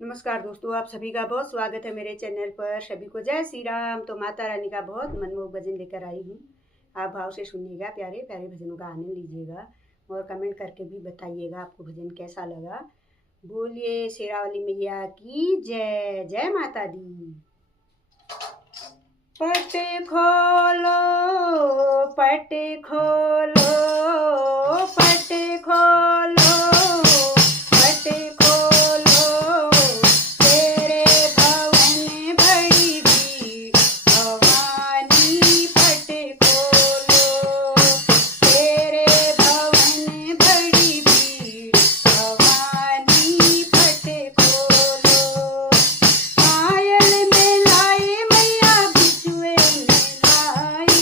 नमस्कार दोस्तों, आप सभी का बहुत स्वागत है मेरे चैनल पर। सभी को जय श्री राम। तो माता रानी का बहुत मनमोहक भजन लेकर आई हूँ। आप भाव से सुनिएगा, प्यारे प्यारे भजनों का आनंद लीजिएगा और कमेंट करके भी बताइएगा आपको भजन कैसा लगा। बोलिए शेरा वाली मैया की जय। जय माता दी। पट खोलो, पट खोलो, पट खोलो, पट खोलो, तेरे भवन बड़ी भीड़, भवानी पट खोलो, तेरे भवन बड़ी भीड़, भवानी पट खोलो। पायल में लाई मैया बिछुए में लाई,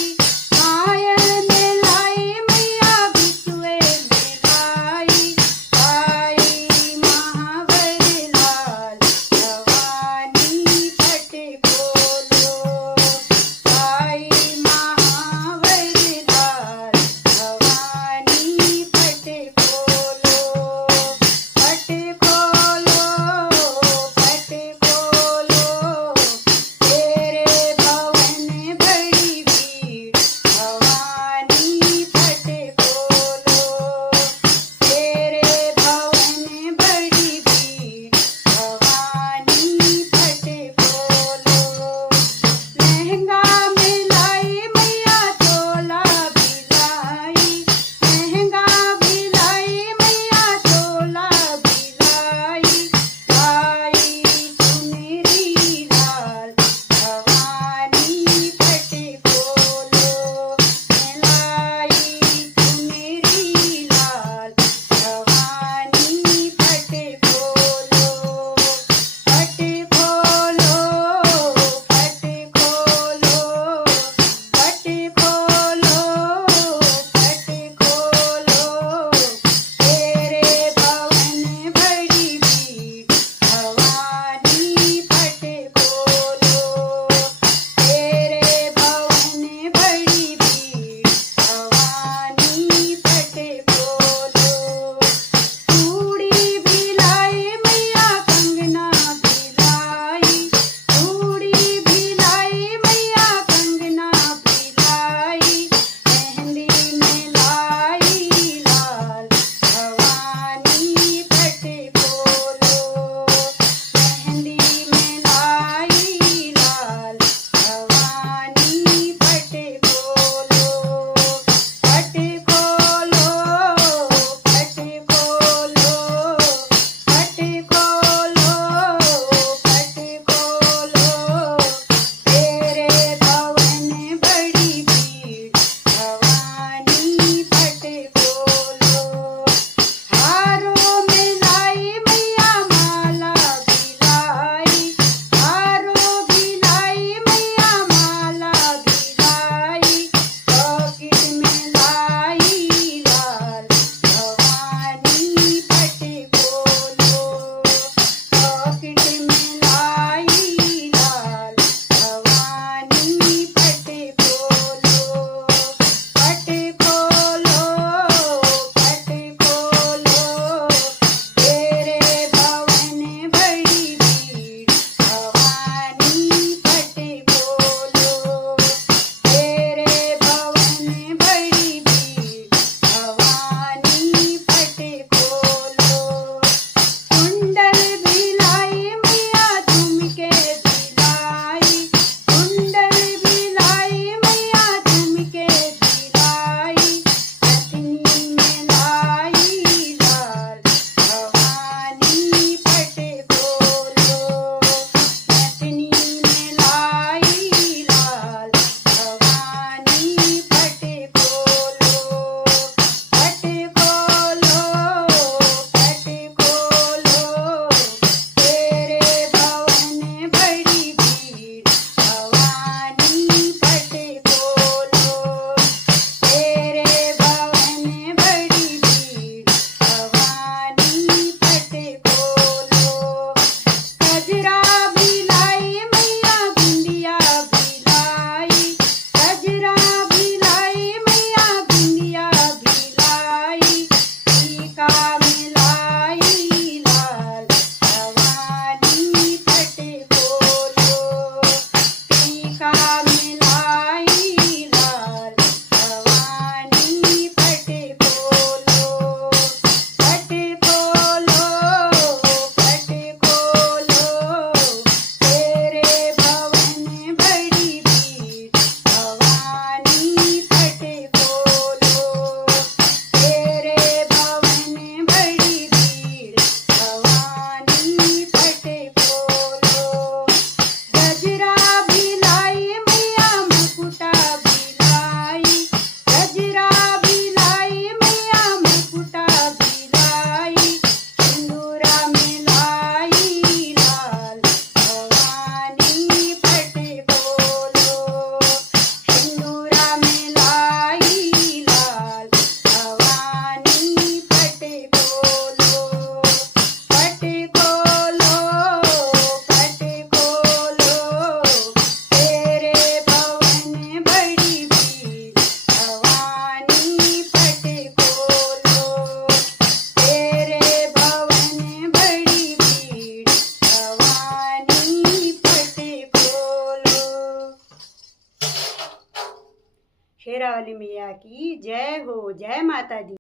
पायल में लाई मैया बिछुए शेरा वाली मैया की जय हो। जय माता दी।